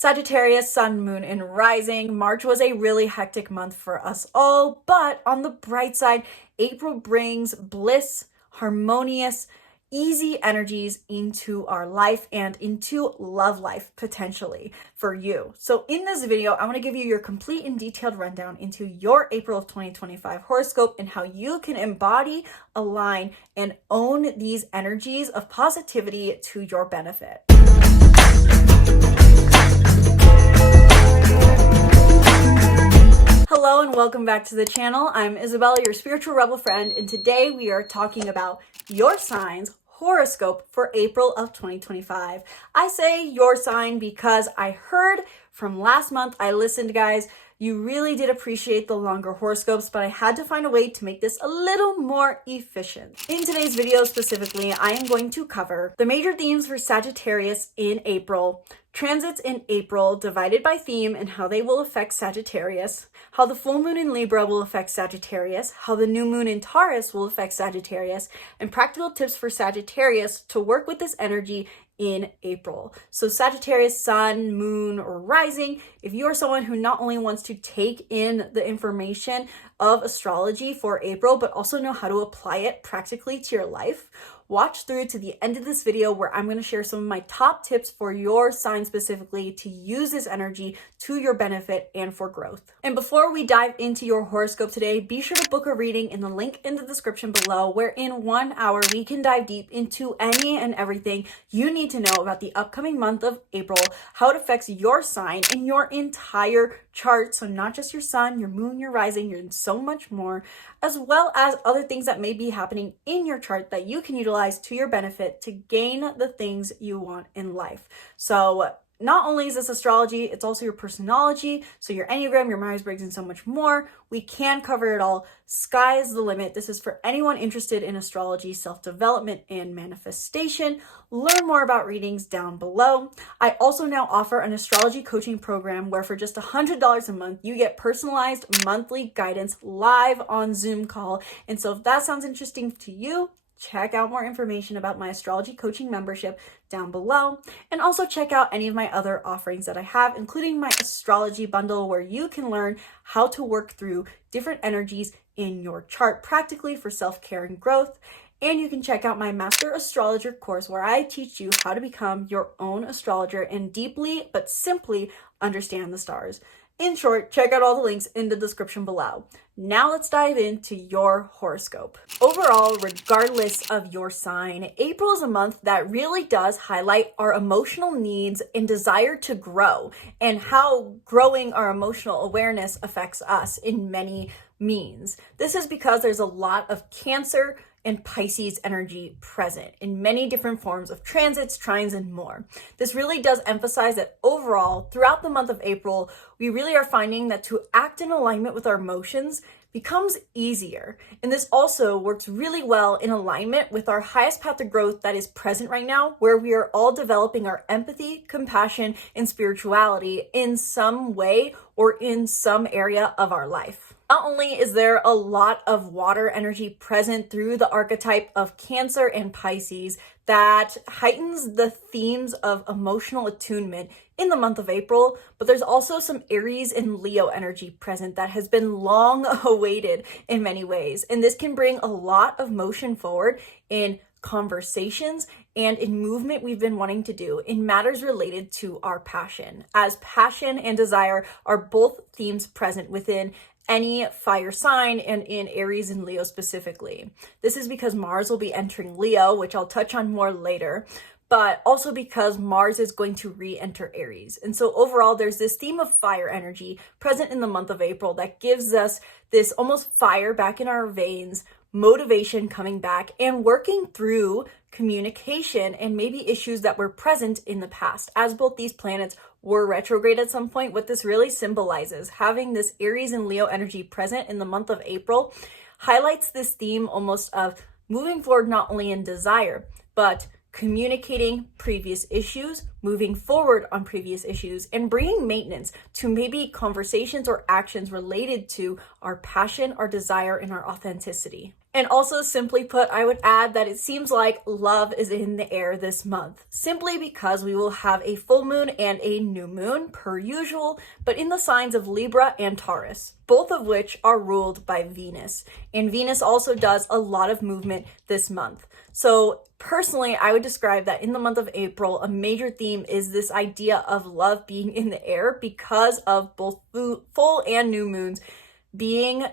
Sagittarius, Sun, Moon, and Rising. March was a really hectic month for us all, but on the bright side, April brings bliss, harmonious, easy energies into our life and into love life potentially for you. So in this video, I want to give you your complete and detailed rundown into your April of 2025 horoscope and how you can embody, align, and own these energies of positivity to your benefit. Hello and welcome back to the channel. I'm Isabelle, your spiritual rebel friend, and today we are talking about your sign's horoscope for April of 2025. I say your sign because I heard from last month, I listened, guys, you really did appreciate the longer horoscopes, but I had to find a way to make this a little more efficient. In today's video specifically, I am going to cover the major themes for Sagittarius in April, transits in April divided by theme and how they will affect Sagittarius, how the full moon in Libra will affect Sagittarius, how the new moon in Taurus will affect Sagittarius, and practical tips for Sagittarius to work with this energy in April. So Sagittarius, Sun, Moon, or Rising, if you are someone who not only wants to take in the information of astrology for April, but also know how to apply it practically to your life, watch through to the end of this video where I'm going to share some of my top tips for your sign specifically to use this energy to your benefit and for growth. And before we dive into your horoscope today, be sure to book a reading in the link in the description below, where in 1 hour we can dive deep into any and everything you need to know about the upcoming month of April, how it affects your sign and your entire chart. So not just your sun, your moon, your rising, and so much more, as well as other things that may be happening in your chart that you can utilize to your benefit to gain the things you want in life. So not only is this astrology, it's also your personology, so your Enneagram, your Myers-Briggs, and so much more. We can cover it all. Sky's the limit. This is for anyone interested in astrology, self-development, and manifestation. Learn more about readings down below. I also now offer an astrology coaching program where for just $100 a month, you get personalized monthly guidance live on Zoom call. And so if that sounds interesting to you, check out more information about my astrology coaching membership down below, and also check out any of my other offerings that I have, including my astrology bundle, where you can learn how to work through different energies in your chart practically for self-care and growth. And you can check out my Master Astrologer course, where I teach you how to become your own astrologer and deeply but simply understand the stars. In short, check out all the links in the description below. Now let's dive into your horoscope. Overall, regardless of your sign, April is a month that really does highlight our emotional needs and desire to grow, and how growing our emotional awareness affects us in many means. This is because there's a lot of Cancer and Pisces energy present in many different forms of transits, trines, and more. This really does emphasize that overall, throughout the month of April, we really are finding that to act in alignment with our emotions becomes easier. And this also works really well in alignment with our highest path of growth that is present right now, where we are all developing our empathy, compassion, and spirituality in some way or in some area of our life. Not only is there a lot of water energy present through the archetype of Cancer and Pisces that heightens the themes of emotional attunement in the month of April, but there's also some Aries and Leo energy present that has been long awaited in many ways. And this can bring a lot of motion forward in conversations and in movement we've been wanting to do in matters related to our passion, as passion and desire are both themes present within any fire sign, and in Aries and Leo specifically. This is because Mars will be entering Leo, which I'll touch on more later, but also because Mars is going to re-enter Aries. And so overall, there's this theme of fire energy present in the month of April that gives us this almost fire back in our veins, motivation coming back, and working through communication and maybe issues that were present in the past. As both these planets were retrograde at some point, what this really symbolizes, having this Aries and Leo energy present in the month of April, highlights this theme almost of moving forward not only in desire, but communicating previous issues, moving forward on previous issues, and bringing maintenance to maybe conversations or actions related to our passion, our desire, and our authenticity. And also, simply put, I would add that it seems like love is in the air this month, simply because we will have a full moon and a new moon, per usual, but in the signs of Libra and Taurus, both of which are ruled by Venus. And Venus also does a lot of movement this month. So personally, I would describe that in the month of April, a major theme is this idea of love being in the air because of both full and new moons being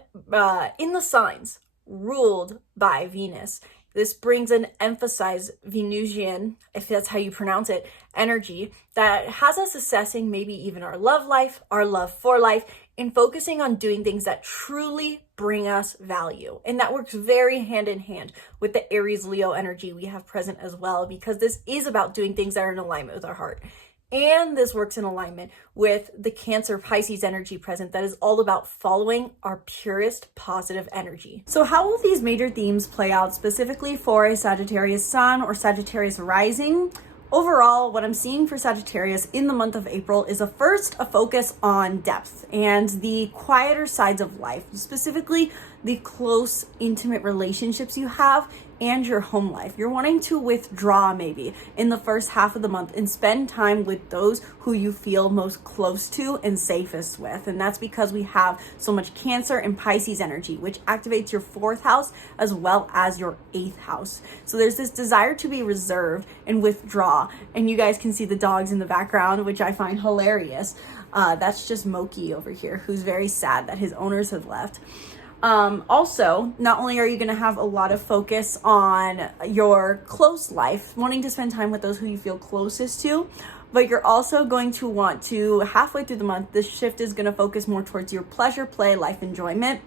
in the signs ruled by Venus. This brings an emphasized Venusian, if that's how you pronounce it, energy that has us assessing maybe even our love life, our love for life, and focusing on doing things that truly bring us value. And that works very hand in hand with the Aries Leo energy we have present as well, because this is about doing things that are in alignment with our heart. And this works in alignment with the Cancer Pisces energy present that is all about following our purest positive energy. So how will these major themes play out specifically for a Sagittarius sun or Sagittarius rising? Overall, what I'm seeing for Sagittarius in the month of April is a focus on depth and the quieter sides of life, specifically the close, intimate relationships you have and your home life. You're wanting to withdraw maybe in the first half of the month and spend time with those who you feel most close to and safest with. And that's because we have so much Cancer and Pisces energy, which activates your 4th house as well as your 8th house. So there's this desire to be reserved and withdraw. And you guys can see the dogs in the background, which I find hilarious. That's just Moki over here, who's very sad that his owners have left. Also, not only are you going to have a lot of focus on your close life, wanting to spend time with those who you feel closest to, but you're also going to want to, halfway through the month, this shift is going to focus more towards your pleasure, play, life enjoyment,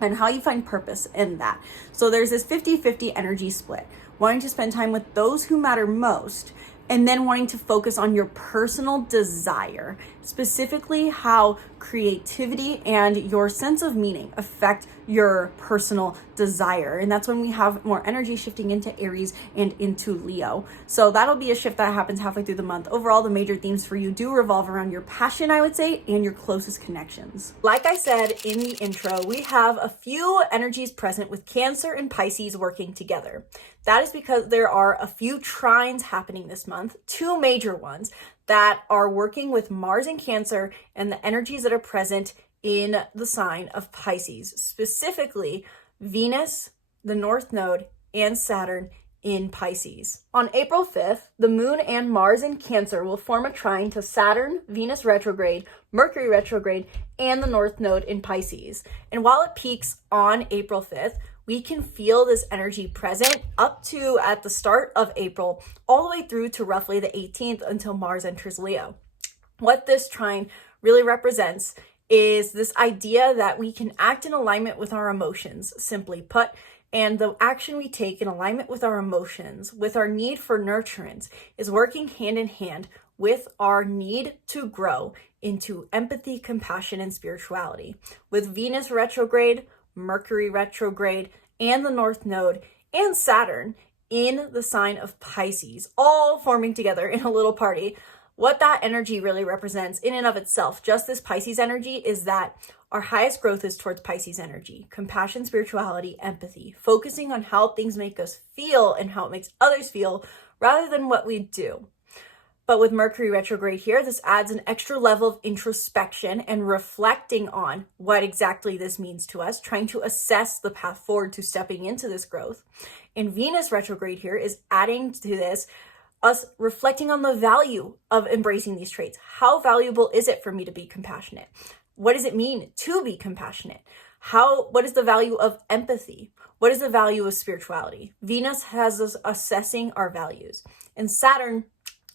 and how you find purpose in that. So there's this 50-50 energy split, wanting to spend time with those who matter most, and then wanting to focus on your personal desire, specifically how creativity and your sense of meaning affect your personal desire. And that's when we have more energy shifting into Aries and into Leo. So that'll be a shift that happens halfway through the month. Overall, the major themes for you do revolve around your passion, I would say, and your closest connections. Like I said in the intro, we have a few energies present with Cancer and Pisces working together. That is because there are a few trines happening this month, 2 major ones that are working with Mars in Cancer and the energies that are present in the sign of Pisces, specifically Venus, the North Node, and Saturn in Pisces. On April 5th, the Moon and Mars in Cancer will form a trine to Saturn, Venus retrograde, Mercury retrograde, and the North Node in Pisces. And while it peaks on April 5th, we can feel this energy present up to at the start of April, all the way through to roughly the 18th until Mars enters Leo. What this trine really represents is this idea that we can act in alignment with our emotions, simply put, and the action we take in alignment with our emotions, with our need for nurturance, is working hand in hand with our need to grow into empathy, compassion, and spirituality. With Venus retrograde, Mercury retrograde, and the North Node, and Saturn in the sign of Pisces, all forming together in a little party. What that energy really represents in and of itself, just this Pisces energy, is that our highest growth is towards Pisces energy, compassion, spirituality, empathy, focusing on how things make us feel and how it makes others feel rather than what we do. But with Mercury retrograde here, this adds an extra level of introspection and reflecting on what exactly this means to us, trying to assess the path forward to stepping into this growth. And Venus retrograde here is adding to this, us reflecting on the value of embracing these traits. How valuable is it for me to be compassionate? What does it mean to be compassionate? What is the value of empathy? What is the value of spirituality? Venus has us assessing our values. And Saturn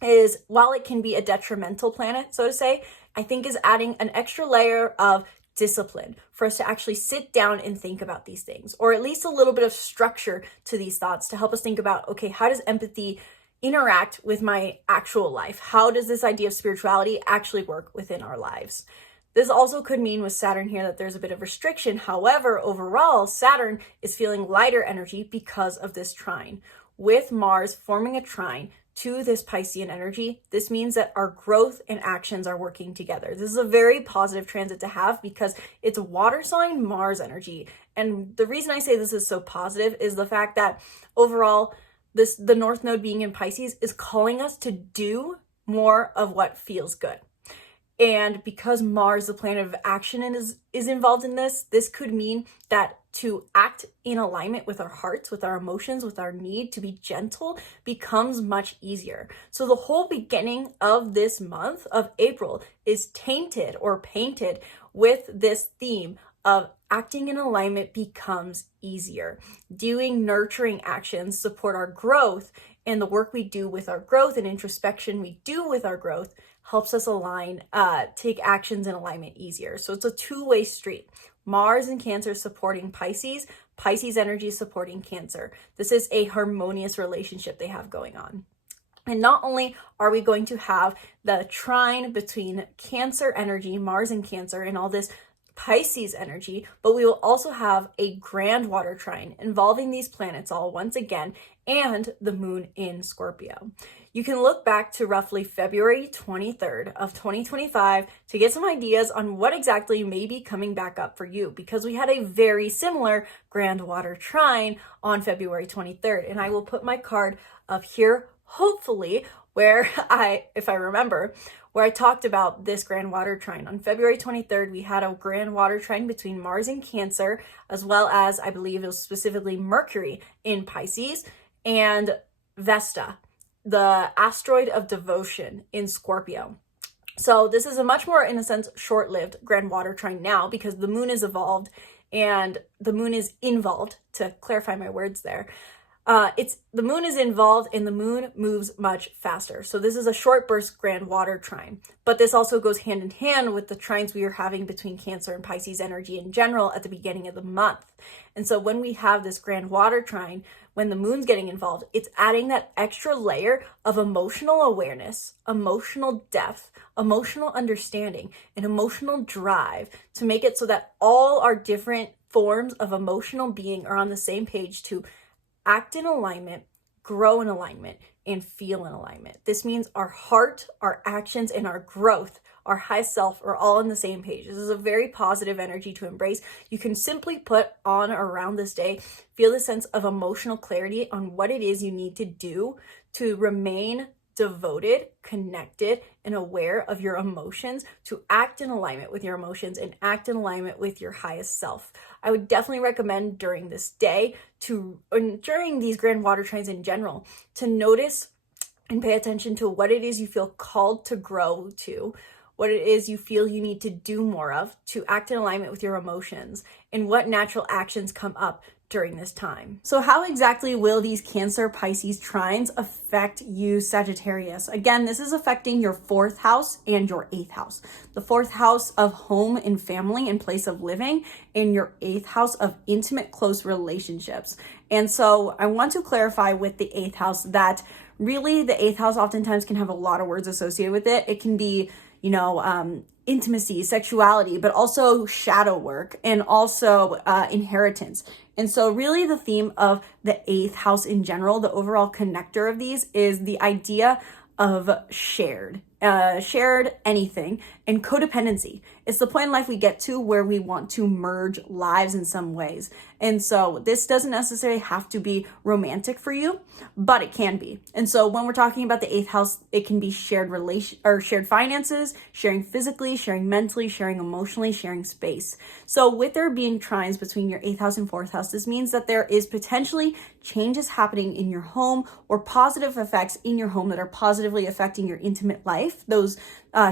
is, while it can be a detrimental planet, so to say, I think is adding an extra layer of discipline for us to actually sit down and think about these things, or at least a little bit of structure to these thoughts to help us think about, okay, how does empathy interact with my actual life? How does this idea of spirituality actually work within our lives? This also could mean with Saturn here that there's a bit of restriction. However, overall, Saturn is feeling lighter energy because of this trine, with Mars forming a trine to this Piscean energy, this means that our growth and actions are working together. This is a very positive transit to have because it's a water sign Mars energy. And the reason I say this is so positive is the fact that overall, the North Node being in Pisces is calling us to do more of what feels good. And because Mars, the planet of action, is involved in this could mean that to act in alignment with our hearts, with our emotions, with our need to be gentle becomes much easier. So the whole beginning of this month of April is tainted or painted with this theme of acting in alignment becomes easier. Doing nurturing actions support our growth, and the work we do with our growth and introspection we do with our growth helps us align, take actions in alignment easier. So it's a two-way street. Mars and Cancer supporting Pisces, Pisces energy supporting Cancer. This is a harmonious relationship they have going on. And not only are we going to have the trine between Cancer energy, Mars and Cancer, and all this Pisces energy, but we will also have a grand water trine involving these planets all once again, and the moon in Scorpio. You can look back to roughly February 23rd of 2025 to get some ideas on what exactly may be coming back up for you, because we had a very similar grand water trine on February 23rd. And I will put my card up here, hopefully, where if I remember, where I talked about this grand water trine. On February 23rd, we had a grand water trine between Mars and Cancer, as well as, I believe it was specifically Mercury in Pisces, and Vesta, the asteroid of devotion, in Scorpio. So this is a much more, in a sense, short-lived grand water trine now because the moon is evolved and the moon is involved, to clarify my words there. The moon is involved and the moon moves much faster. So this is a short burst grand water trine, but this also goes hand in hand with the trines we are having between Cancer and Pisces energy in general at the beginning of the month. And so when we have this grand water trine, when the moon's getting involved, it's adding that extra layer of emotional awareness, emotional depth, emotional understanding, and emotional drive to make it so that all our different forms of emotional being are on the same page to act in alignment, grow in alignment, and feel in alignment. This means our heart, our actions, and our growth, our high self, are all on the same page. This is a very positive energy to embrace. You can simply put on or around this day, feel the sense of emotional clarity on what it is you need to do to remain devoted, connected, and aware of your emotions, to act in alignment with your emotions and act in alignment with your highest self. I would definitely recommend during this day and during these grand water trines in general, to notice and pay attention to what it is you feel called to grow to, what it is you feel you need to do more of to act in alignment with your emotions, and what natural actions come up during this time. So how exactly will these Cancer Pisces trines affect you, Sagittarius? Again, this is affecting your 4th house and your 8th house. The 4th house of home and family and place of living, and your 8th house of intimate, close relationships. And so I want to clarify with the 8th house that really the 8th house oftentimes can have a lot of words associated with it. It can be, intimacy, sexuality, but also shadow work and also inheritance. And so really the theme of the 8th house in general, the overall connector of these, is the idea of shared anything, and codependency. It's the point in life we get to where we want to merge lives in some ways. And so this doesn't necessarily have to be romantic for you, but it can be. And so when we're talking about the 8th house, it can be shared finances, sharing physically, sharing mentally, sharing emotionally, sharing space. So with there being trines between your 8th house and 4th house, this means that there is potentially changes happening in your home or positive effects in your home that are positively affecting your intimate life, those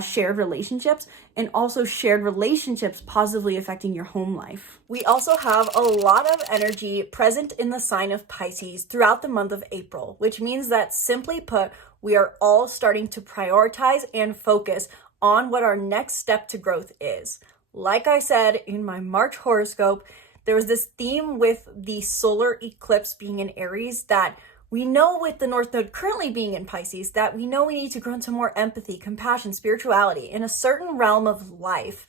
shared relationships, and also shared relationships positively affecting your home life. We also have a lot of energy present in the sign of Pisces throughout the month of April, which means that, simply put, we are all starting to prioritize and focus on what our next step to growth is. Like I said in my March horoscope, there was this theme with the solar eclipse being in Aries that we know, with the North Node currently being in Pisces, that we know we need to grow into more empathy, compassion, spirituality in a certain realm of life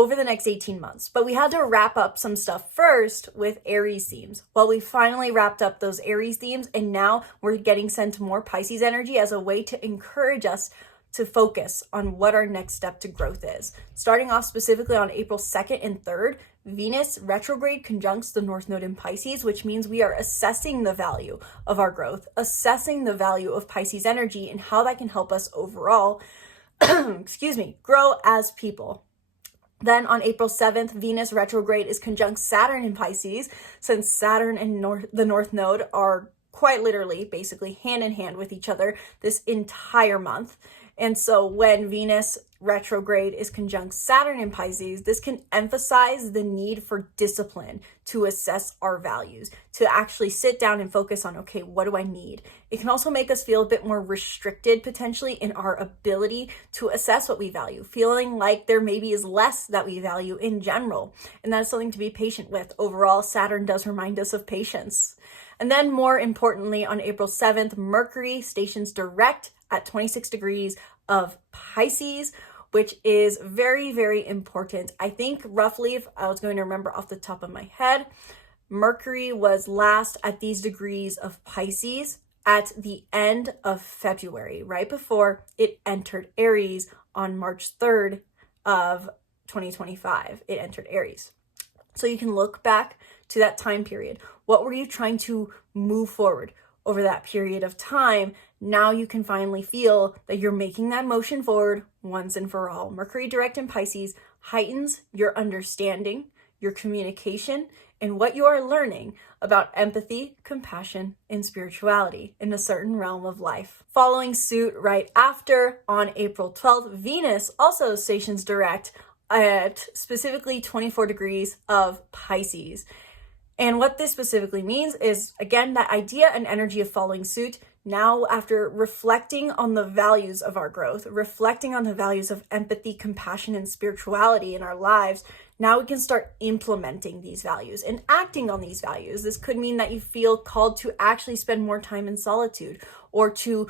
over the next 18 months. But we had to wrap up some stuff first with Aries themes. Well, we finally wrapped up those Aries themes, and now we're getting sent more Pisces energy as a way to encourage us to focus on what our next step to growth is. Starting off specifically on April 2nd and 3rd, Venus retrograde conjuncts the North Node in Pisces, which means we are assessing the value of our growth, assessing the value of Pisces energy and how that can help us overall, grow as people. Then on April 7th, Venus retrograde is conjunct Saturn in Pisces, since Saturn and the North Node are quite literally, basically hand in hand with each other this entire month. And so when Venus retrograde is conjunct Saturn in Pisces, this can emphasize the need for discipline to assess our values, to actually sit down and focus on, okay, what do I need? It can also make us feel a bit more restricted potentially in our ability to assess what we value, feeling like there maybe is less that we value in general. And that's something to be patient with. Overall, Saturn does remind us of patience. And then more importantly, on April 7th, Mercury stations direct at 26 degrees of Pisces, which is very, very important. I think roughly, if I was going to remember off the top of my head, Mercury was last at these degrees of Pisces at the end of February, right before it entered Aries on March 3rd of 2025. It entered Aries. So you can look back to that time period. What were you trying to move forward over that period of time? Now you can finally feel that you're making that motion forward once and for all. Mercury direct in Pisces heightens your understanding, your communication, and what you are learning about empathy, compassion, and spirituality in a certain realm of life. Following suit right after, on April 12th, Venus also stations direct at specifically 24 degrees of Pisces. And what this specifically means is, again, that idea and energy of following suit. Now, after reflecting on the values of our growth, reflecting on the values of empathy, compassion, and spirituality in our lives, now we can start implementing these values and acting on these values. This could mean that you feel called to actually spend more time in solitude, or to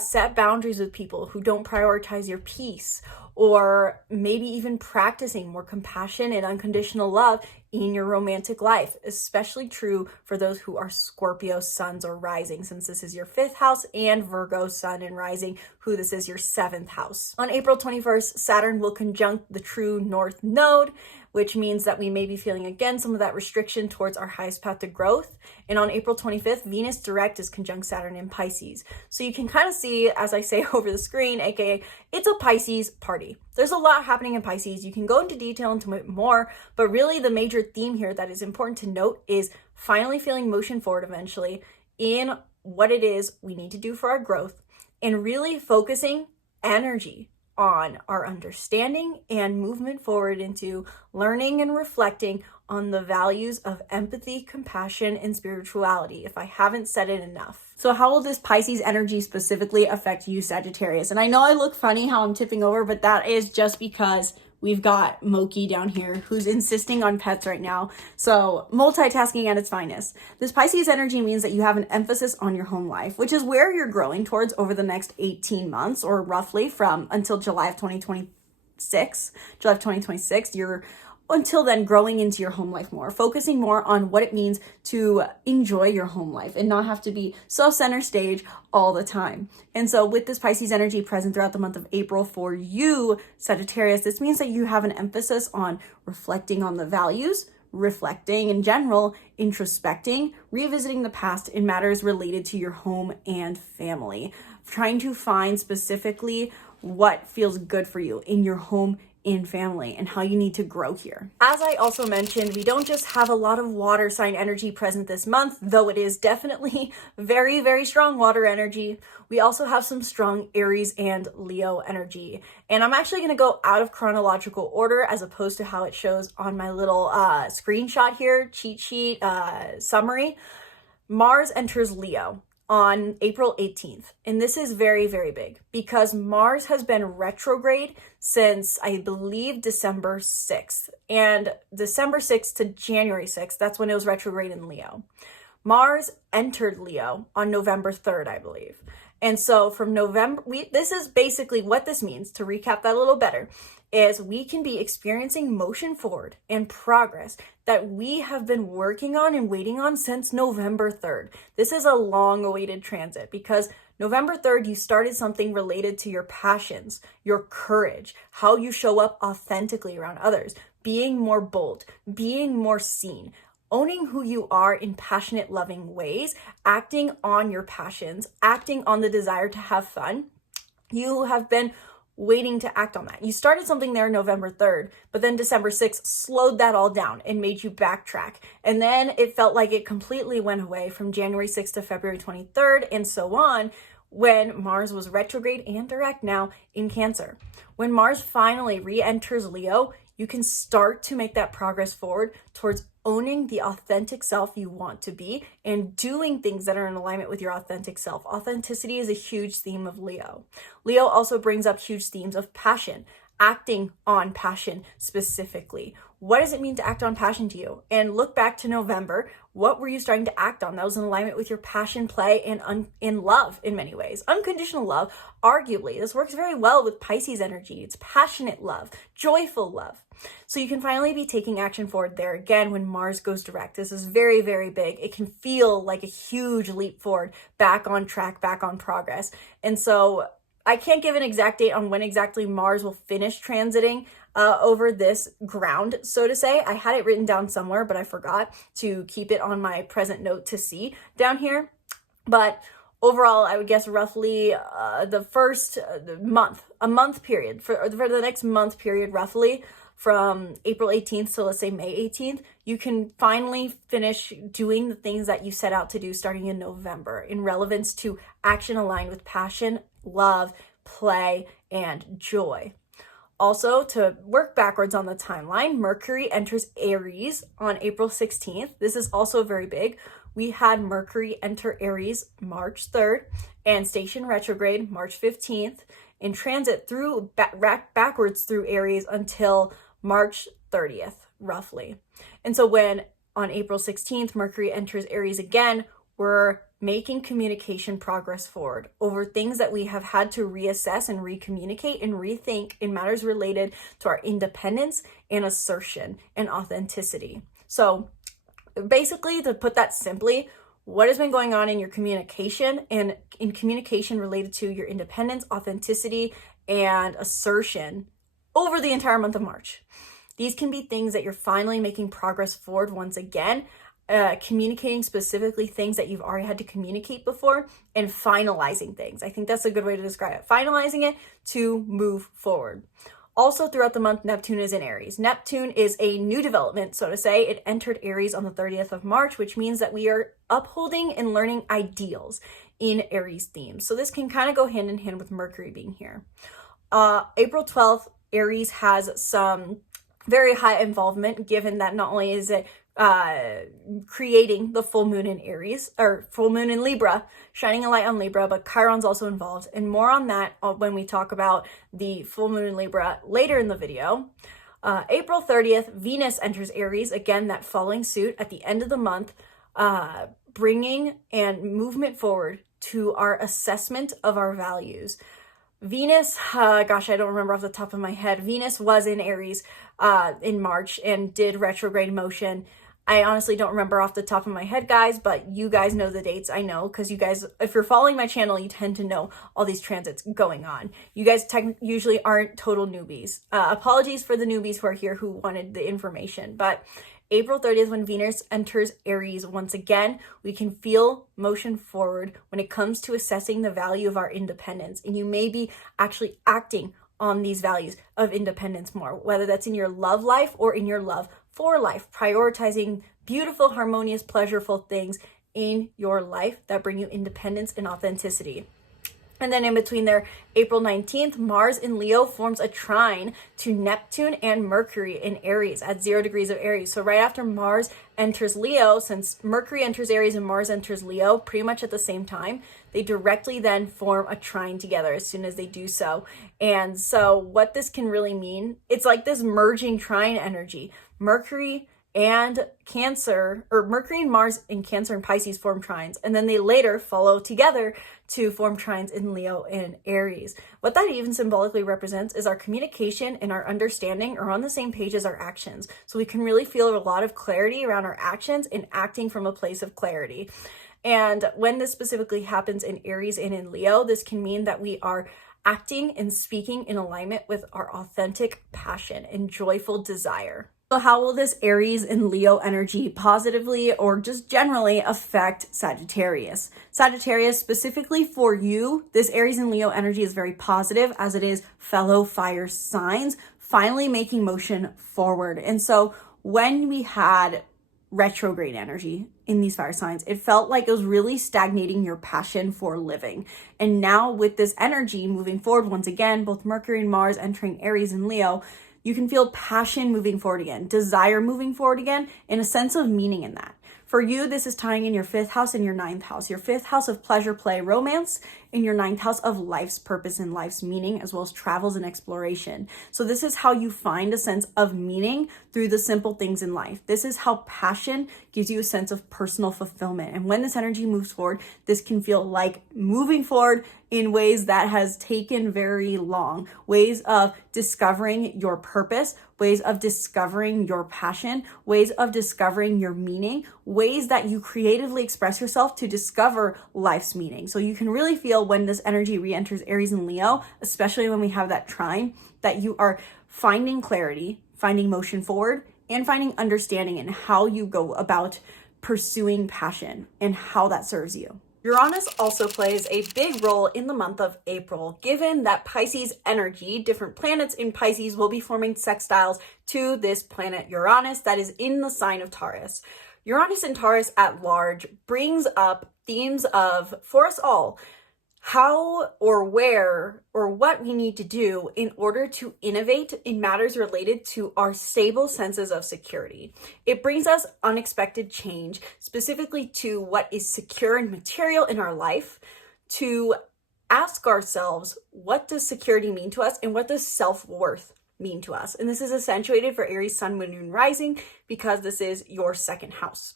set boundaries with people who don't prioritize your peace, or maybe even practicing more compassion and unconditional love in your romantic life, especially true for those who are Scorpio suns or rising, since this is your 5th house, and Virgo sun and rising, who this is your 7th house. On April 21st, Saturn will conjunct the true North Node, which means that we may be feeling again some of that restriction towards our highest path to growth. And on April 25th, Venus direct is conjunct Saturn in Pisces. So you can kind of see, as I say over the screen, aka it's a Pisces party. There's a lot happening in Pisces. You can go into detail into it more, but really the major theme here that is important to note is finally feeling motion forward eventually in what it is we need to do for our growth, and really focusing energy on our understanding and movement forward into learning and reflecting on the values of empathy, compassion, and spirituality, if I haven't said it enough. So how will this Pisces energy specifically affect you, Sagittarius? And I know I look funny how I'm tipping over, but that is just because we've got Moki down here who's insisting on pets right now. So multitasking at its finest. This Pisces energy means that you have an emphasis on your home life, which is where you're growing towards over the next 18 months, or roughly from until July of 2026. July of 2026, you're until then growing into your home life more, focusing more on what it means to enjoy your home life and not have to be so center stage all the time. And so with this Pisces energy present throughout the month of April for you, Sagittarius, this means that you have an emphasis on reflecting on the values, reflecting in general, introspecting, revisiting the past in matters related to your home and family, trying to find specifically what feels good for you in your home in family and how you need to grow here. As I also mentioned, we don't just have a lot of water sign energy present this month, though it is definitely very, very strong water energy. We also have some strong Aries and Leo energy. And I'm actually going to go out of chronological order as opposed to how it shows on my little screenshot here, cheat sheet summary. Mars enters Leo on April 18th. And this is very, very big because Mars has been retrograde since, I believe, December 6th. And December 6th to January 6th, that's when it was retrograde in Leo. Mars entered Leo on November 3rd, I believe. And so from November, this is basically what this means, to recap that a little better, is we can be experiencing motion forward and progress that we have been working on and waiting on since November 3rd. This is a long-awaited transit because November 3rd, you started something related to your passions, your courage, how you show up authentically around others, being more bold, being more seen, owning who you are in passionate, loving ways, acting on your passions, acting on the desire to have fun. You have been waiting to act on that. You started something there November 3rd, but then December 6th slowed that all down and made you backtrack. And then it felt like it completely went away from January 6th to February 23rd and so on, when Mars was retrograde and direct now in Cancer. When Mars finally re-enters Leo, you can start to make that progress forward towards owning the authentic self you want to be and doing things that are in alignment with your authentic self. Authenticity is a huge theme of Leo. Leo also brings up huge themes of passion, acting on passion specifically. What does it mean to act on passion to you? And look back to November. What were you starting to act on that was in alignment with your passion, play, and in love in many ways? Unconditional love, arguably. This works very well with Pisces energy. It's passionate love, joyful love. So you can finally be taking action forward there again when Mars goes direct. This is very, very big. It can feel like a huge leap forward, back on track, back on progress. And so I can't give an exact date on when exactly Mars will finish transiting over this ground, so to say. I had it written down somewhere, but I forgot to keep it on my present note to see down here. But overall, I would guess roughly the first month, a month period, for the next month period, roughly from April 18th to let's say May 18th, you can finally finish doing the things that you set out to do starting in November in relevance to action aligned with passion, love, play, and joy. Also, to work backwards on the timeline, Mercury enters Aries on April 16th. This is also very big. We had Mercury enter Aries March 3rd and station retrograde March 15th and transit through backwards through Aries until March 30th, roughly. And so when on April 16th, Mercury enters Aries again, we're making communication progress forward over things that we have had to reassess and recommunicate and rethink in matters related to our independence and assertion and authenticity. So basically, to put that simply, what has been going on in your communication and in communication related to your independence, authenticity, and assertion over the entire month of March. These can be things that you're finally making progress forward once again, communicating specifically things that you've already had to communicate before, and finalizing things. I think that's a good way to describe it. Finalizing it to move forward. Also throughout the month, Neptune is in Aries. Neptune is a new development, so to say. It entered Aries on the 30th of March, which means that we are upholding and learning ideals in Aries themes. So this can kind of go hand in hand with Mercury being here. April 12th, Aries has some very high involvement, given that not only is it creating the full moon in Aries, or full moon in Libra, shining a light on Libra, but Chiron's also involved. And more on that when we talk about the full moon in Libra later in the video. April 30th, Venus enters Aries, again, that following suit at the end of the month, bringing and movement forward to our assessment of our values. Venus, gosh, I don't remember off the top of my head. Venus was in Aries in March and did retrograde motion. I honestly don't remember off the top of my head, guys, but you guys know the dates. I know because you guys, if you're following my channel, you tend to know all these transits going on. You guys usually aren't total newbies. Apologies for the newbies who are here who wanted the information, but April 30th, when Venus enters Aries once again, we can feel motion forward when it comes to assessing the value of our independence. And you may be actually acting on these values of independence more, whether that's in your love life or in your love for life, prioritizing beautiful, harmonious, pleasureful things in your life that bring you independence and authenticity. And then in between there, April 19th, Mars in Leo forms a trine to Neptune and Mercury in Aries at 0 degrees of Aries. So right after Mars enters Leo, since Mercury enters Aries and Mars enters Leo pretty much at the same time, they directly then form a trine together as soon as they do so. And so what this can really mean, it's like this merging trine energy. Mercury and Cancer, or Mercury and Mars in Cancer and Pisces form trines, and then they later follow together to form trines in Leo and Aries. What that even symbolically represents is our communication and our understanding are on the same page as our actions. So we can really feel a lot of clarity around our actions and acting from a place of clarity. And when this specifically happens in Aries and in Leo, this can mean that we are acting and speaking in alignment with our authentic passion and joyful desire. So how will this Aries and Leo energy positively or just generally affect Sagittarius? Sagittarius, specifically for you, this Aries and Leo energy is very positive, as it is fellow fire signs finally making motion forward. And so when we had retrograde energy in these fire signs, it felt like it was really stagnating your passion for living. And now with this energy moving forward, once again, both Mercury and Mars entering Aries and Leo, you can feel passion moving forward again, desire moving forward again, and a sense of meaning in that. For you, this is tying in your 5th house and your 9th house. Your 5th house of pleasure, play, romance, and your 9th house of life's purpose and life's meaning, as well as travels and exploration. So this is how you find a sense of meaning through the simple things in life. This is how passion gives you a sense of personal fulfillment. And when this energy moves forward, this can feel like moving forward in ways that has taken very long, ways of discovering your purpose, ways of discovering your passion, ways of discovering your meaning, ways that you creatively express yourself to discover life's meaning. So you can really feel when this energy re-enters Aries and Leo, especially when we have that trine, that you are finding clarity, finding motion forward, and finding understanding in how you go about pursuing passion and how that serves you. Uranus also plays a big role in the month of April, given that Pisces energy, different planets in Pisces will be forming sextiles to this planet Uranus that is in the sign of Taurus. Uranus and Taurus at large brings up themes of, for us all, how or where or what we need to do in order to innovate in matters related to our stable senses of security. It brings us unexpected change, specifically to what is secure and material in our life, to ask ourselves, what does security mean to us and what does self-worth mean to us? And this is accentuated for Aries, Sun, Moon, and Rising because this is your 2nd house.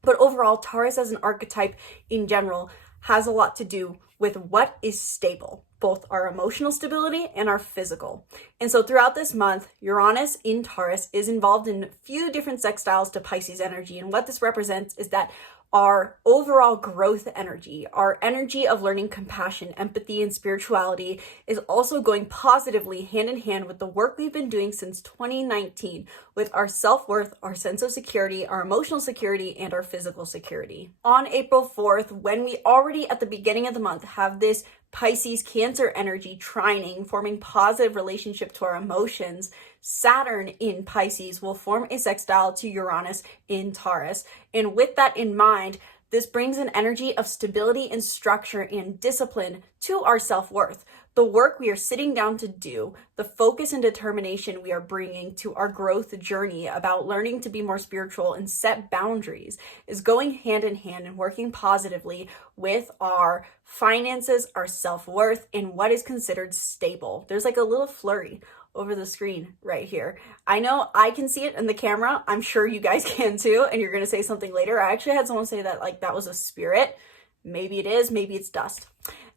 But overall, Taurus as an archetype in general has a lot to do with what is stable, both our emotional stability and our physical. And so throughout this month, Uranus in Taurus is involved in a few different sextiles to Pisces energy. And what this represents is that our overall growth energy, our energy of learning compassion, empathy, and spirituality is also going positively hand in hand with the work we've been doing since 2019 with our self-worth, our sense of security, our emotional security, and our physical security. On April 4th, when we already at the beginning of the month have this Pisces Cancer energy trining, forming positive relationship to our emotions, Saturn in Pisces will form a sextile to Uranus in Taurus. And with that in mind, this brings an energy of stability and structure and discipline to our self-worth. The work we are sitting down to do, the focus and determination we are bringing to our growth journey about learning to be more spiritual and set boundaries is going hand in hand and working positively with our finances, our self-worth, and what is considered stable. There's like a little flurry over the screen right here. I know I can see it in the camera. I'm sure you guys can too. And you're going to say something later. I actually had someone say that like that was a spirit. Maybe it is, maybe it's dust.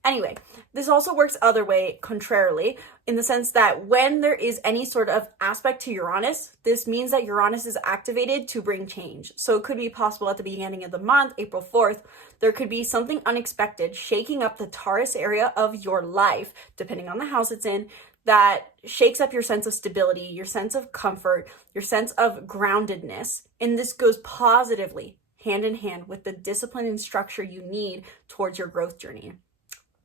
Anyway, this also works other way, contrarily, in the sense that when there is any sort of aspect to Uranus, this means that Uranus is activated to bring change. So it could be possible at the beginning of the month, April 4th, there could be something unexpected shaking up the Taurus area of your life, depending on the house it's in, that shakes up your sense of stability, your sense of comfort, your sense of groundedness. And this goes positively hand in hand with the discipline and structure you need towards your growth journey.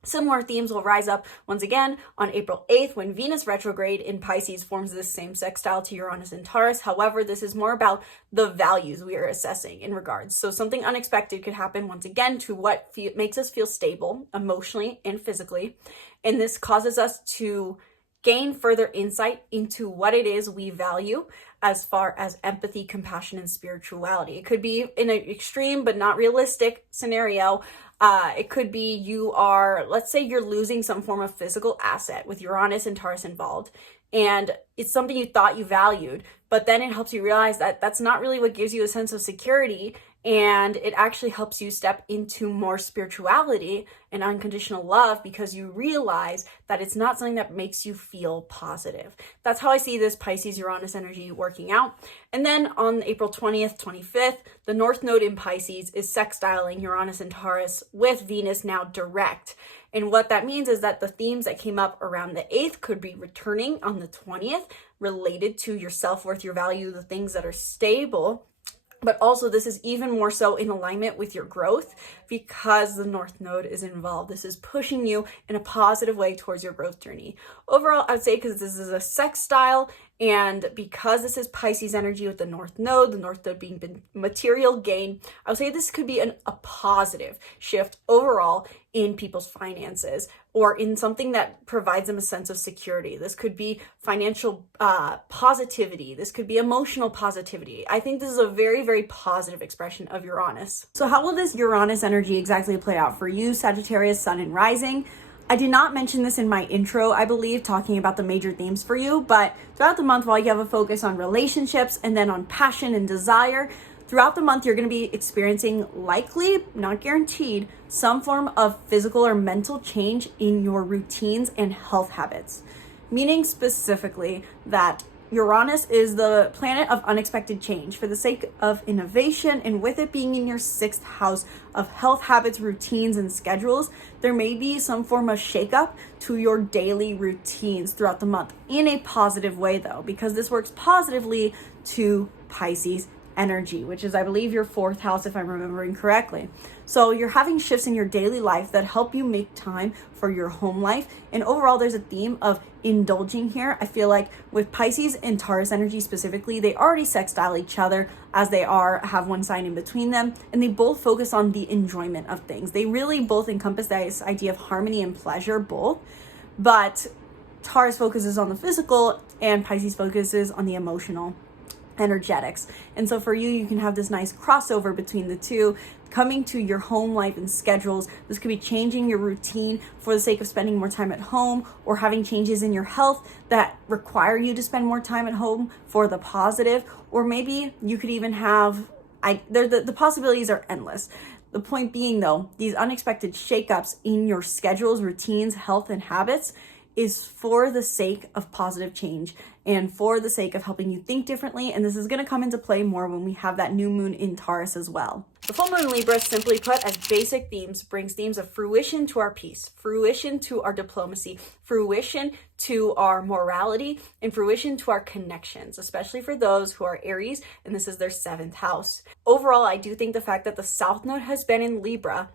Similar themes will rise up once again on April 8th when Venus retrograde in Pisces forms this same sextile to Uranus and Taurus. However, this is more about the values we are assessing in regards. So something unexpected could happen once again to what makes us feel stable emotionally and physically. And this causes us to gain further insight into what it is we value as far as empathy, compassion, and spirituality. It could be in an extreme but not realistic scenario. It could be let's say you're losing some form of physical asset with Uranus and Taurus involved. and it's something you thought you valued, but then it helps you realize that that's not really what gives you a sense of security, and it actually helps you step into more spirituality and unconditional love because you realize that it's not something that makes you feel positive. That's how I see this Pisces Uranus energy working out. And then on April 20th, 25th, the North Node in Pisces is sextiling Uranus and Taurus with Venus now direct. And what that means is that the themes that came up around the 8th could be returning on the 20th, related to your self-worth, your value, the things that are stable. But also this is even more so in alignment with your growth because the North Node is involved. This is pushing you in a positive way towards your growth journey. Overall, I'd say because this is a sextile and because this is Pisces energy with the North Node being material gain, I would say this could be a positive shift overall in people's finances or in something that provides them a sense of security. This could be financial positivity. This could be emotional positivity. I think this is a very, very positive expression of Uranus. So how will this Uranus energy exactly play out for you, Sagittarius, Sun, and Rising? I did not mention this in my intro, I believe, talking about the major themes for you, but throughout the month, while you have a focus on relationships and then on passion and desire, throughout the month, you're going to be experiencing, likely, not guaranteed, some form of physical or mental change in your routines and health habits. Meaning specifically that Uranus is the planet of unexpected change for the sake of innovation, and with it being in your 6th house of health habits, routines, and schedules, there may be some form of shakeup to your daily routines throughout the month in a positive way though, because this works positively to Pisces energy, which is, I believe, your 4th house, if I'm remembering correctly. So you're having shifts in your daily life that help you make time for your home life. And overall, there's a theme of indulging here. I feel like with Pisces and Taurus energy specifically, they already sextile each other as they have one sign in between them. And they both focus on the enjoyment of things. They really both encompass this idea of harmony and pleasure both. But Taurus focuses on the physical and Pisces focuses on the emotional, energetics. And so for you, you can have this nice crossover between the two, coming to your home life and schedules. This could be changing your routine for the sake of spending more time at home, or having changes in your health that require you to spend more time at home for the positive. Or maybe you could even have, the possibilities are endless. The point being though, these unexpected shakeups in your schedules, routines, health, and habits is for the sake of positive change and for the sake of helping you think differently. And this is going to come into play more when we have that new moon in Taurus as well. The full moon in Libra, simply put, as basic themes, brings themes of fruition to our peace, fruition to our diplomacy, fruition to our morality, and fruition to our connections, especially for those who are Aries, and this is their 7th house. Overall, I do think the fact that the South Node has been in Libra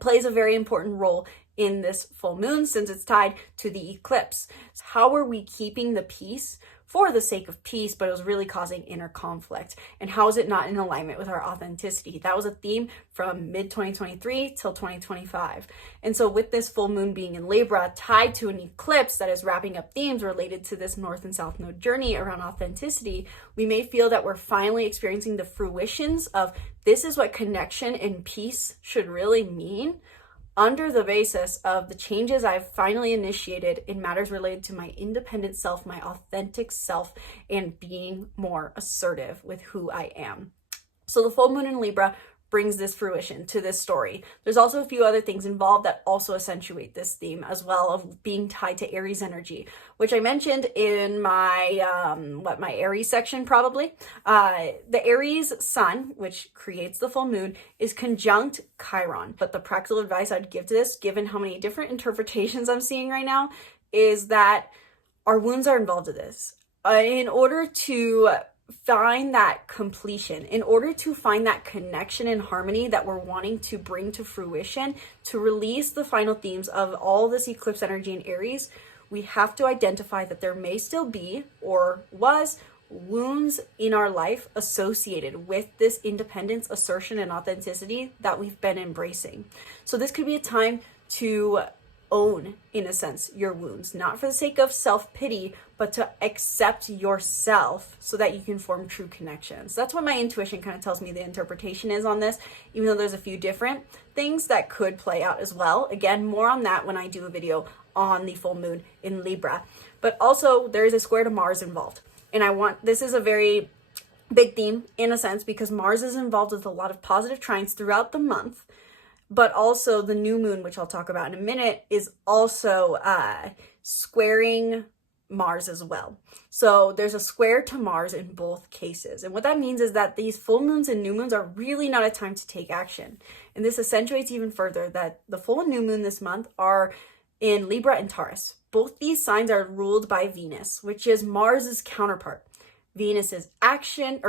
plays a very important role in this full moon, since it's tied to the eclipse. How are we keeping the peace for the sake of peace, but it was really causing inner conflict? And how is it not in alignment with our authenticity? That was a theme from mid-2023 till 2025. And so with this full moon being in Libra, tied to an eclipse that is wrapping up themes related to this North and South Node journey around authenticity, we may feel that we're finally experiencing the fruitions of this is what connection and peace should really mean, under the basis of the changes I've finally initiated in matters related to my independent self, my authentic self, and being more assertive with who I am. So the full moon in Libra brings this fruition to this story. There's also a few other things involved that also accentuate this theme as well, of being tied to Aries energy, which I mentioned in my my Aries section probably. The Aries sun, which creates the full moon, is conjunct Chiron. But the practical advice I'd give to this, given how many different interpretations I'm seeing right now, is that our wounds are involved in this. In order to find that completion, in order to find that connection and harmony that we're wanting to bring to fruition, to release the final themes of all this eclipse energy in Aries, we have to identify that there may still be, or was, wounds in our life associated with this independence, assertion, and authenticity that we've been embracing. So this could be a time to own, in a sense, your wounds, not for the sake of self-pity, but to accept yourself so that you can form true connections. That's what my intuition kind of tells me the interpretation is on this, even though there's a few different things that could play out as well. Again, more on that when I do a video on the full moon in Libra. but also there is a square to Mars involved. And this is a very big theme in a sense because Mars is involved with a lot of positive trines throughout the month, but also the new moon, which I'll talk about in a minute, is also squaring Mars as well. So there's a square to Mars in both cases. And what that means is that these full moons and new moons are really not a time to take action. And this accentuates even further that the full and new moon this month are in Libra and Taurus. Both these signs are ruled by Venus, which is Mars's counterpart. Mars is action,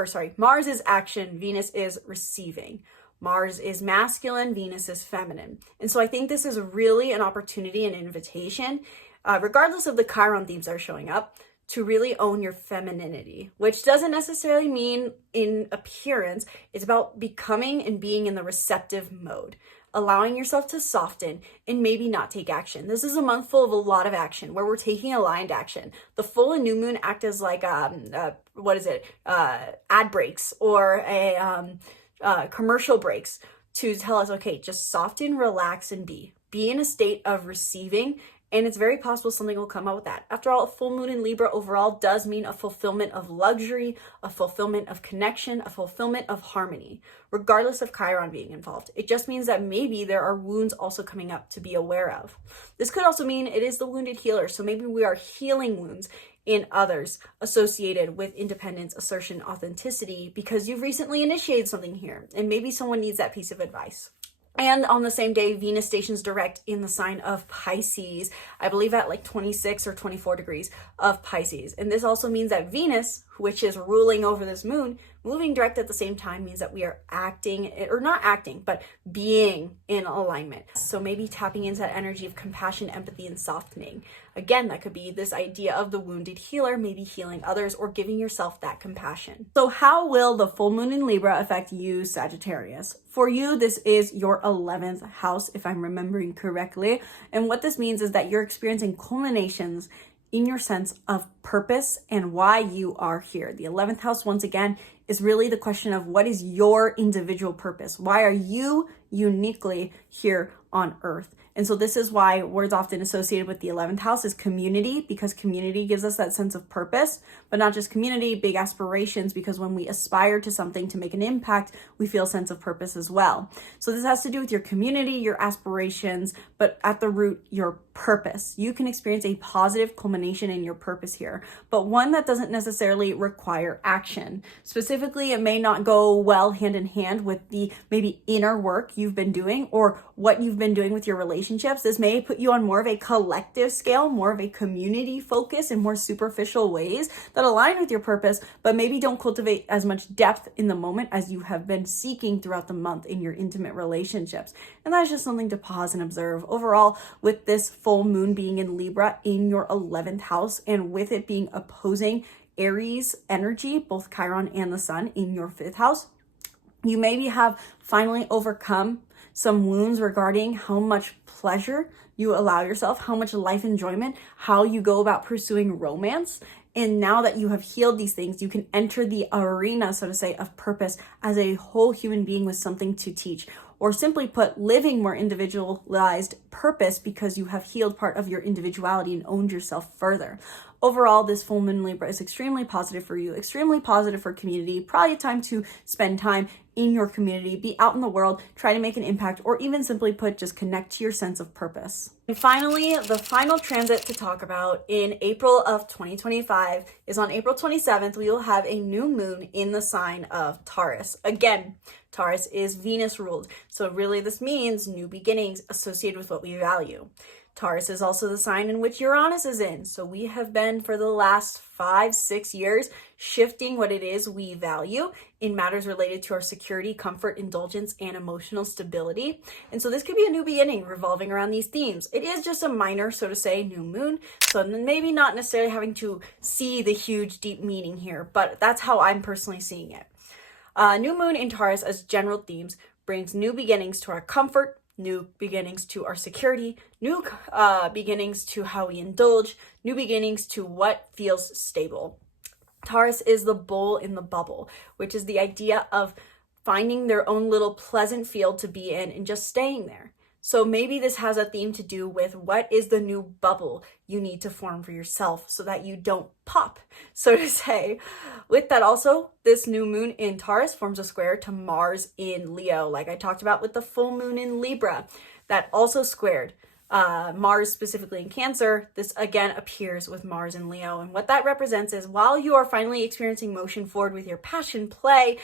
Venus is receiving. Mars is masculine, Venus is feminine. And so I think this is really an opportunity and invitation, regardless of the Chiron themes that are showing up, to really own your femininity, which doesn't necessarily mean in appearance. It's about becoming and being in the receptive mode, allowing yourself to soften and maybe not take action. This is a month full of a lot of action where we're taking aligned action. The full and new moon act as like, ad breaks or commercial breaks to tell us, okay, just soften, relax, and be in a state of receiving. And it's very possible something will come out with that. After all, a full moon in Libra overall does mean a fulfillment of luxury, a fulfillment of connection, a fulfillment of harmony, regardless of Chiron being involved. It just means that maybe there are wounds also coming up to be aware of. This could also mean it is the wounded healer. So maybe we are healing wounds in others associated with independence, assertion, authenticity, because you've recently initiated something here. And maybe someone needs that piece of advice. And on the same day, Venus stations direct in the sign of Pisces, I believe at like 26 or 24 degrees of Pisces. And this also means that Venus, which is ruling over this moon, moving direct at the same time means that we are acting, or not acting, but being in alignment. So maybe tapping into that energy of compassion, empathy, and softening. Again, that could be this idea of the wounded healer, maybe healing others or giving yourself that compassion. So how will the full moon in Libra affect you, Sagittarius? For you, this is your 11th house, if I'm remembering correctly. And what this means is that you're experiencing culminations in your sense of purpose and why you are here. The 11th house, once again, is really the question of what is your individual purpose? Why are you uniquely here on Earth? And so this is why words often associated with the 11th house is community, because community gives us that sense of purpose, but not just community, big aspirations, because when we aspire to something to make an impact, we feel a sense of purpose as well. So this has to do with your community, your aspirations, but at the root, your purpose. You can experience a positive culmination in your purpose here, but one that doesn't necessarily require action. Specifically, it may not go well hand in hand with the maybe inner work you've been doing or what you've been doing with your relationships. This may put you on more of a collective scale, more of a community focus in more superficial ways that align with your purpose, but maybe don't cultivate as much depth in the moment as you have been seeking throughout the month in your intimate relationships. And that's just something to pause and observe. Overall, with this full moon being in Libra in your 11th house, and with it being opposing Aries energy, both Chiron and the sun in your 5th house, you maybe have finally overcome some wounds regarding how much pleasure you allow yourself, how much life enjoyment, how you go about pursuing romance. And now that you have healed these things, you can enter the arena, so to say, of purpose as a whole human being with something to teach. Or simply put, living more individualized purpose because you have healed part of your individuality and owned yourself further. Overall, this full moon in Libra is extremely positive for you, extremely positive for community, probably a time to spend time in your community, be out in the world, try to make an impact, or even simply put, just connect to your sense of purpose. And finally, the final transit to talk about in April of 2025 is on April 27th, we will have a new moon in the sign of Taurus. Again, Taurus is Venus ruled. So really this means new beginnings associated with what we value. Taurus is also the sign in which Uranus is in. So we have been for the last 5-6 years shifting what it is we value in matters related to our security, comfort, indulgence, and emotional stability. And so this could be a new beginning revolving around these themes. It is just a minor, so to say, new moon. So maybe not necessarily having to see the huge deep meaning here, but that's how I'm personally seeing it. New moon in Taurus as general themes brings new beginnings to our comfort, new beginnings to our security, new beginnings to how we indulge, new beginnings to what feels stable. Taurus is the bull in the bubble, which is the idea of finding their own little pleasant field to be in and just staying there. So maybe this has a theme to do with what is the new bubble you need to form for yourself so that you don't pop, so to say. With that also, this new moon in Taurus forms a square to Mars in Leo, like I talked about with the full moon in Libra. That also squared Mars specifically in Cancer. This again appears with Mars in Leo. And what that represents is while you are finally experiencing motion forward with your passion, play,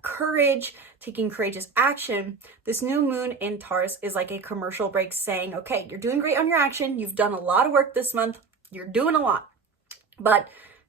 courage, taking courageous action, this new moon in Taurus is like a commercial break saying, okay, you're doing great on your action. You've done a lot of work this month. You're doing a lot. But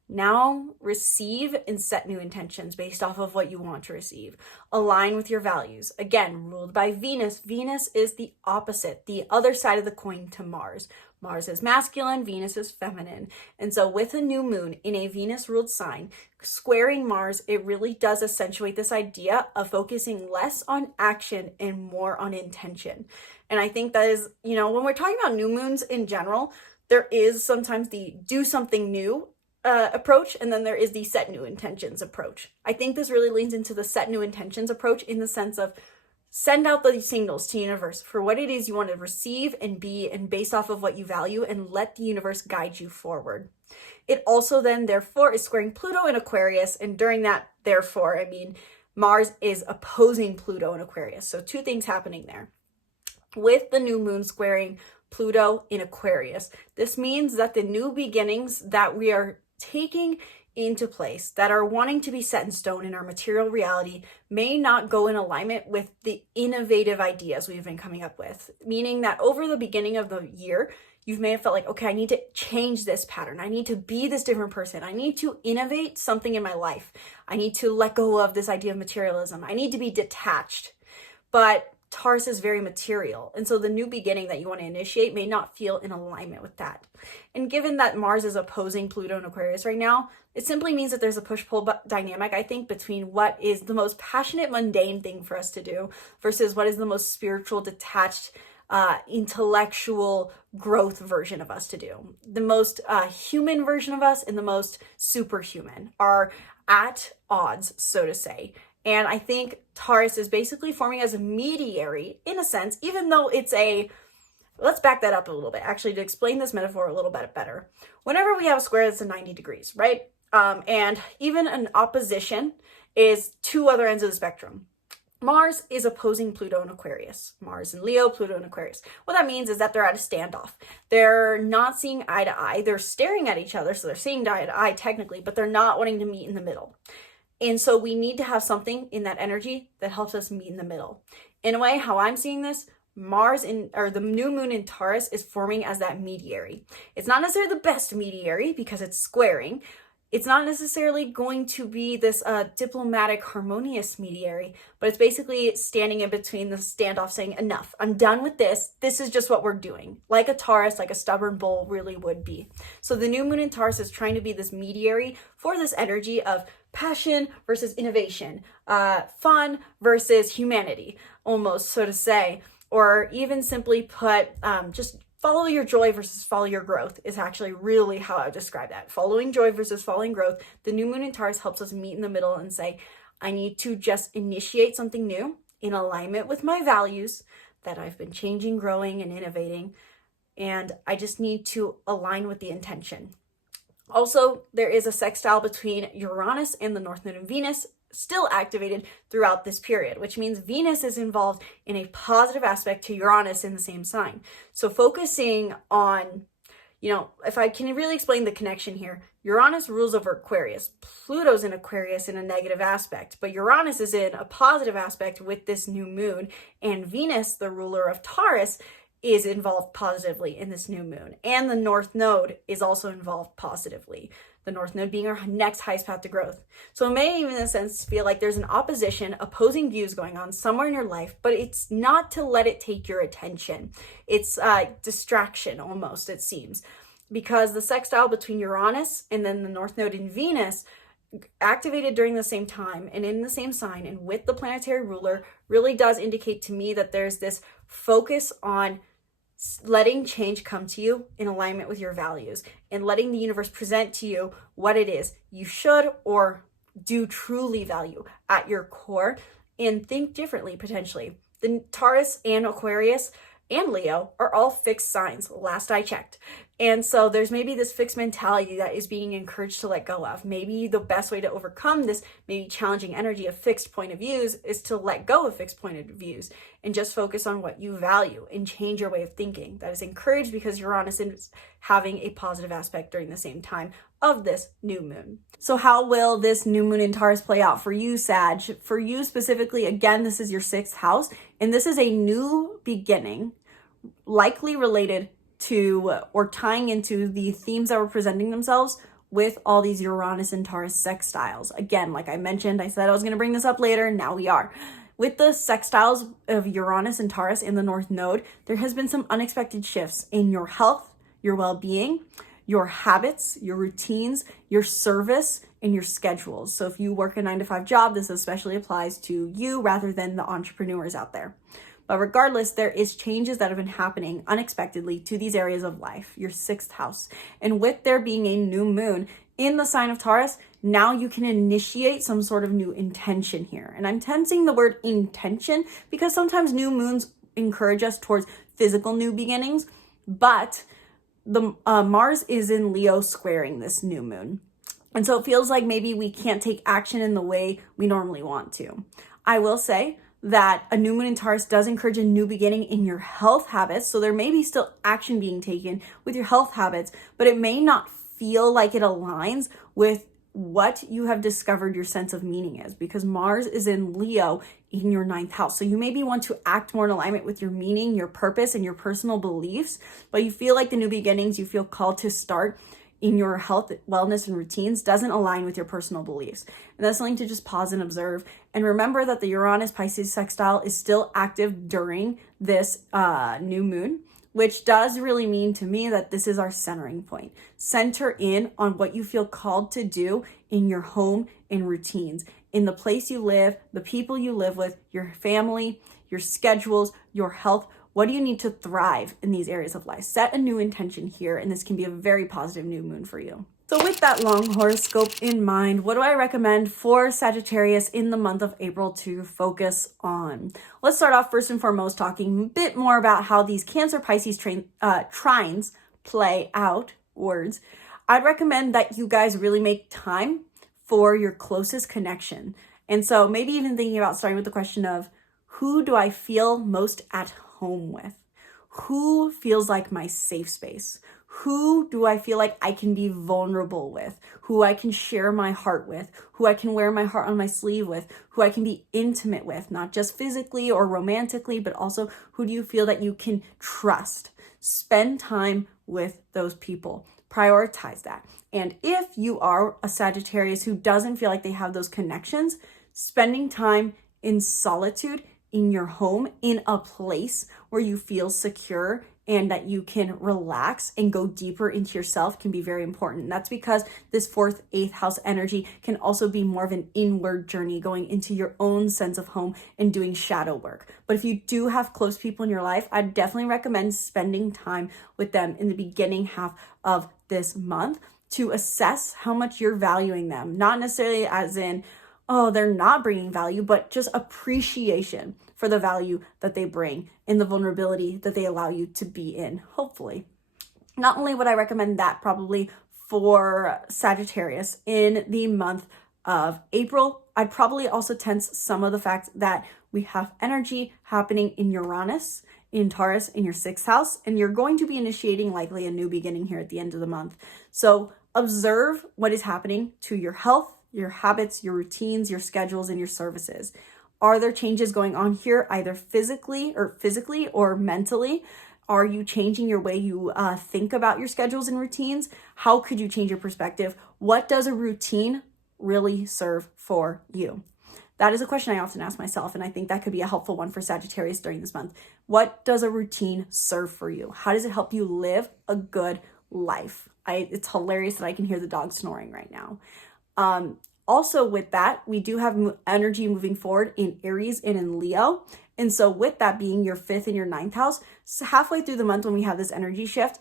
now receive and set new intentions based off of what you want to receive. Align with your values. Again, ruled by Venus. Venus is the opposite, the other side of the coin to Mars. Mars is masculine, Venus is feminine. And so with a new moon in a Venus-ruled sign, squaring Mars, it really does accentuate this idea of focusing less on action and more on intention. And I think that is, when we're talking about new moons in general, there is sometimes the do something new approach, and then there is the set new intentions approach. I think this really leans into the set new intentions approach in the sense of send out the signals to the universe for what it is you want to receive and be, and based off of what you value, and let the universe guide you forward. It also then therefore is squaring Pluto in Aquarius, and during that therefore, I mean Mars is opposing Pluto in Aquarius. So two things happening there. With the new moon squaring Pluto in Aquarius, this means that the new beginnings that we are taking into place, that are wanting to be set in stone in our material reality, may not go in alignment with the innovative ideas we've been coming up with. Meaning that over the beginning of the year, you may have felt like, okay, I need to change this pattern. I need to be this different person. I need to innovate something in my life. I need to let go of this idea of materialism. I need to be detached. But Taurus is very material. And so the new beginning that you want to initiate may not feel in alignment with that. And given that Mars is opposing Pluto in Aquarius right now, it simply means that there's a push-pull dynamic, I think, between what is the most passionate, mundane thing for us to do versus what is the most spiritual, detached, intellectual growth version of us to do. The most human version of us and the most superhuman are at odds, so to say. And I think Taurus is basically forming as a mediary in a sense, even though it's let's back that up a little bit, actually, to explain this metaphor a little bit better. Whenever we have a square that's at 90 degrees, right? And even an opposition is two other ends of the spectrum. Mars is opposing Pluto in Aquarius. Mars in Leo, Pluto in Aquarius. What that means is that they're at a standoff. They're not seeing eye to eye. They're staring at each other, so they're seeing eye to eye technically, but they're not wanting to meet in the middle. And so we need to have something in that energy that helps us meet in the middle. In a way, how I'm seeing this, the new moon in Taurus is forming as that mediary. It's not necessarily the best mediary because it's squaring. It's not necessarily going to be this diplomatic, harmonious mediary, but it's basically standing in between the standoff saying, enough, I'm done with this. This is just what we're doing. Like a Taurus, like a stubborn bull really would be. So the new moon in Taurus is trying to be this mediary for this energy of passion versus innovation, fun versus humanity, almost, so to say, or even simply put, just follow your joy versus follow your growth is actually really how I would describe that. Following joy versus following growth. The new moon in Taurus helps us meet in the middle and say, I need to just initiate something new in alignment with my values that I've been changing, growing, and innovating. And I just need to align with the intention. Also, there is a sextile between Uranus and the North Node in Venus, still activated throughout this period, which means Venus is involved in a positive aspect to Uranus in the same sign. So focusing on, if I can really explain the connection here, Uranus rules over Aquarius. Pluto's in Aquarius in a negative aspect, but Uranus is in a positive aspect with this new moon, and Venus, the ruler of Taurus, is involved positively in this new moon. And the North Node is also involved positively. The North Node being our next highest path to growth. So it may even in a sense feel like there's an opposition, opposing views going on somewhere in your life, but it's not to let it take your attention. It's distraction almost, it seems. Because the sextile between Uranus and then the North Node in Venus activated during the same time and in the same sign and with the planetary ruler really does indicate to me that there's this focus on letting change come to you in alignment with your values and letting the universe present to you what it is you should or do truly value at your core and think differently potentially. The Taurus and Aquarius and Leo are all fixed signs, last I checked. And so there's maybe this fixed mentality that is being encouraged to let go of. Maybe the best way to overcome this maybe challenging energy of fixed point of views is to let go of fixed point of views and just focus on what you value and change your way of thinking. That is encouraged because Uranus is having a positive aspect during the same time of this new moon. So how will this new moon in Taurus play out for you, Sag? For you specifically, again, this is your 6th house, and this is a new beginning, likely related to or tying into the themes that were presenting themselves with all these Uranus and Taurus sextiles. Again, like I mentioned, I said I was going to bring this up later, now we are. With the sextiles of Uranus and Taurus in the North Node, there has been some unexpected shifts in your health, your well-being, your habits, your routines, your service, and your schedules. So if you work a 9-to-5 job, this especially applies to you rather than the entrepreneurs out there. But regardless, there is changes that have been happening unexpectedly to these areas of life, your 6th house. And with there being a new moon in the sign of Taurus, now you can initiate some sort of new intention here. And I'm tensing the word intention because sometimes new moons encourage us towards physical new beginnings, but the Mars is in Leo squaring this new moon. And so it feels like maybe we can't take action in the way we normally want to. I will say that a new moon in Taurus does encourage a new beginning in your health habits. So there may be still action being taken with your health habits, but it may not feel like it aligns with what you have discovered your sense of meaning is, because Mars is in Leo in your 9th house. So you maybe want to act more in alignment with your meaning, your purpose, and your personal beliefs, but you feel like the new beginnings you feel called to start in your health, wellness, and routines doesn't align with your personal beliefs. And that's something to just pause and observe. And remember that the Uranus Pisces sextile is still active during this new moon, which does really mean to me that this is our centering point. Center in on what you feel called to do in your home and routines, in the place you live, the people you live with, your family, your schedules, your health. What do you need to thrive in these areas of life? Set a new intention here, and this can be a very positive new moon for you. So with that long horoscope in mind, what do I recommend for Sagittarius in the month of April to focus on? Let's start off first and foremost talking a bit more about how these Cancer Pisces trines play out, words. I'd recommend that you guys really make time for your closest connection. And so maybe even thinking about starting with the question of, who do I feel most at home with? Who feels like my safe space? Who do I feel like I can be vulnerable with? Who I can share my heart with? Who I can wear my heart on my sleeve with? Who I can be intimate with, not just physically or romantically, but also who do you feel that you can trust? Spend time with those people. Prioritize that. And if you are a Sagittarius who doesn't feel like they have those connections, spending time in solitude in your home, in a place where you feel secure and that you can relax and go deeper into yourself can be very important. And that's because this 4th, 8th house energy can also be more of an inward journey, going into your own sense of home and doing shadow work. But if you do have close people in your life, I'd definitely recommend spending time with them in the beginning half of this month to assess how much you're valuing them. Not necessarily as in, oh, they're not bringing value, but just appreciation for the value that they bring and the vulnerability that they allow you to be in, hopefully. Not only would I recommend that probably for Sagittarius in the month of April, I'd probably also tense some of the fact that we have energy happening in Uranus, in Taurus, in your 6th house, and you're going to be initiating likely a new beginning here at the end of the month. So observe what is happening to your health, your habits, your routines, your schedules, and your services. Are there changes going on here, either physically or mentally? Are you changing your way you think about your schedules and routines? How could you change your perspective? What does a routine really serve for you? That is a question I often ask myself, and I think that could be a helpful one for Sagittarius during this month. What does a routine serve for you? How does it help you live a good life? It's hilarious that I can hear the dog snoring right now. Also with that, we do have energy moving forward in Aries and in Leo. And so with that being your 5th and your 9th house, so halfway through the month when we have this energy shift,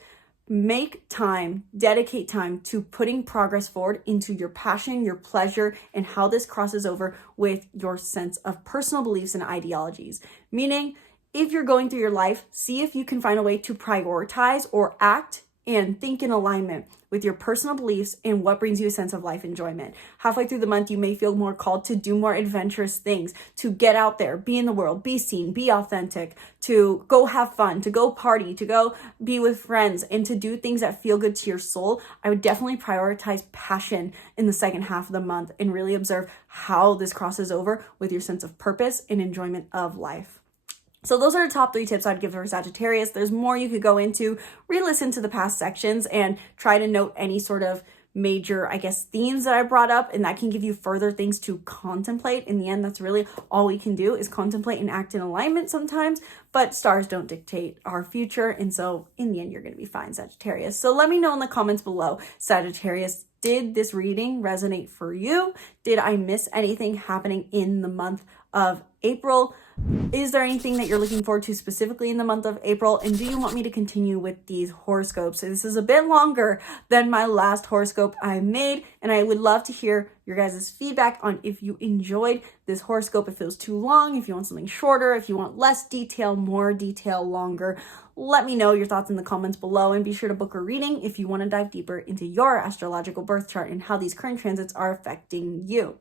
make time, dedicate time to putting progress forward into your passion, your pleasure, and how this crosses over with your sense of personal beliefs and ideologies. Meaning, if you're going through your life, see if you can find a way to prioritize or act and think in alignment with your personal beliefs and what brings you a sense of life enjoyment. Halfway through the month, you may feel more called to do more adventurous things, to get out there, be in the world, be seen, be authentic, to go have fun, to go party, to go be with friends, and to do things that feel good to your soul. I would definitely prioritize passion in the second half of the month and really observe how this crosses over with your sense of purpose and enjoyment of life. So those are the top 3 tips I'd give for Sagittarius. There's more you could go into, re-listen to the past sections and try to note any sort of major, themes that I brought up, and that can give you further things to contemplate. In the end, that's really all we can do is contemplate and act in alignment sometimes, but stars don't dictate our future. And so in the end, you're going to be fine, Sagittarius. So let me know in the comments below, Sagittarius, did this reading resonate for you? Did I miss anything happening in the month of April? Is there anything that you're looking forward to specifically in the month of April? And do you want me to continue with these horoscopes? So this is a bit longer than my last horoscope I made, and I would love to hear your guys' feedback on if you enjoyed this horoscope, if it feels too long, if you want something shorter, if you want less detail, more detail, longer. Let me know your thoughts in the comments below, and be sure to book a reading if you want to dive deeper into your astrological birth chart and how these current transits are affecting you.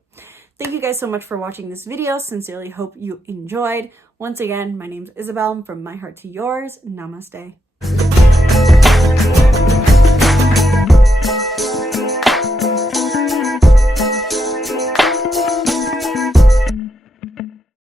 Thank you guys so much for watching this video. Sincerely hope you enjoyed. Once again, my name is Isabelle, and from my heart to yours, namaste.